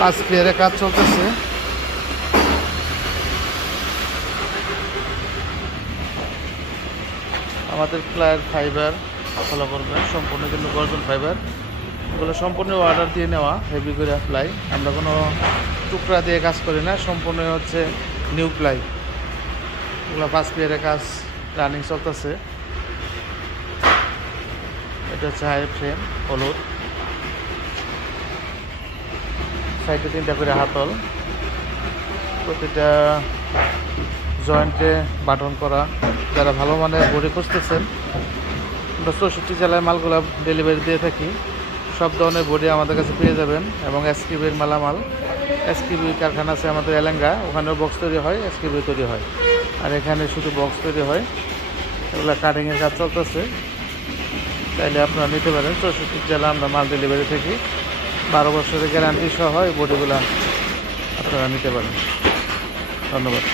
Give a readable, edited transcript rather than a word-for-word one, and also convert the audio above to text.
কাজ ক্লিয়ারে কাজ চলতেছে। আমাদের প্লায়ের ফাইবার ফলো করবেন সম্পূর্ণ কিন্তু গর্জন ফাইবার, এগুলো সম্পূর্ণ অর্ডার দিয়ে নেওয়া হেভি করে প্লাই। আমরা কোনো টুকরা দিয়ে কাজ করি না, সম্পূর্ণ হচ্ছে নিউ প্লাই। এগুলো 5 ক্লিয়ারে কাজ রানিং চলতেছে। এটা হচ্ছে হাই ফ্রেম হলুদ, সাইডে 3টা করে হাতল, প্রতিটা জয়েন্টে বাটন করা। যারা ভালো মানের বডি খুঁজতেছেন, আমরা 64 জেলায় মালগুলো ডেলিভারি দিয়ে থাকি। সব ধরনের বডি আমাদের কাছে পেয়ে যাবেন এবং এসকিবির মালামাল। এসকিবি কারখানা আছে আমাদের এলেঙ্গা, ওখানেও বক্স তৈরি হয়, এসকিবি তৈরি হয়। আর এখানে শুধু বক্স তৈরি হয়। এগুলো কাটিংয়ের কাজ চলতেছে, তাইলে আপনারা নিতে পারেন। 64 জেলা আমরা মাল ডেলিভারি থাকি। 12 বছরের গ্যারান্টি সহ এই বডিগুলো আপনারা নিতে পারেন। ধন্যবাদ।